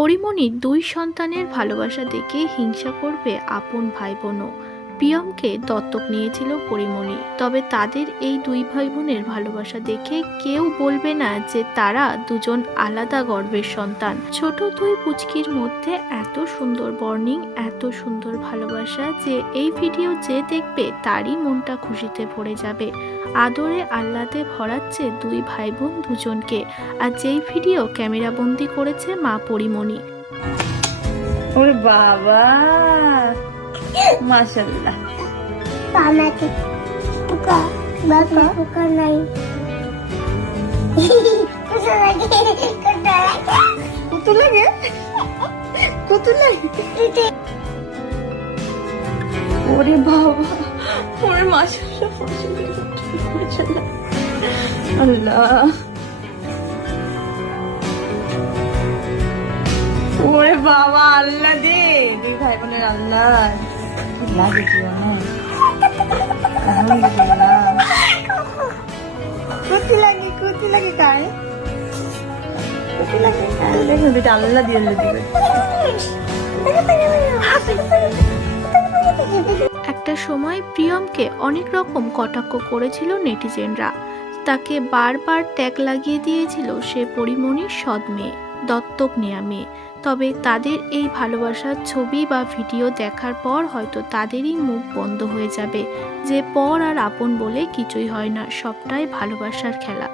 পরিমণির দুই সন্তানের ভালোবাসা দেখে হিংসা করবে আপন ভাই বোনও। প্রিয়মকে দত্তক নিয়েছিল পরিমণি, তবে তাদের এই দুই ভাই বোনের ভালোবাসা দেখে কেউ বলবে না যে তারা দুজন আলাদা গর্ভের সন্তান। ছোট দুই পুচকির মধ্যে এত সুন্দর বর্নিং, এত সুন্দর ভালোবাসা যে এই ভিডিও যে দেখবে তারই মনটা খুশিতে ভরে যাবে। আদরে আহ্লাদে ভরাচ্ছে দুই ভাই বোন দুজনকে। আর যেই ভিডিও ক্যামেরা বন্দি করেছে মা পরিমণি। ওরে বাবা, মাশাআল্লাহ। পানাতে পোকা বাবা পোকা নাই। কত লাগে, কত লাগে। ওরে বাবা, ওরে মাশাআল্লাহ, মাশাআল্লাহ। আল্লাহ, ওরে বাবা, আল্লাহ দে দুই ভাই বোনের আল্লাহ লাগে জীবনে। আলহামদুলিল্লাহ। কত লাগে কারে, কত লাগে দেখুন, দুইটা আল্লাহ দিয়ে দিবে। একটা সময় প্রিয়মকে অনেক রকম কটাক্ষ করেছিল নেটিজেনরা। তাকে বারবার ট্যাগ লাগিয়ে দিয়েছিল সে পরিমণির সৎ মেয়ে, দত্তক নেয়া মেয়ে। তবে তাদের এই ভালোবাসার ছবি বা ভিডিও দেখার পর হয়তো তাদেরই মুখ বন্ধ হয়ে যাবে যে পর আর আপন বলে কিছুই হয় না, সবটাই ভালোবাসার খেলা।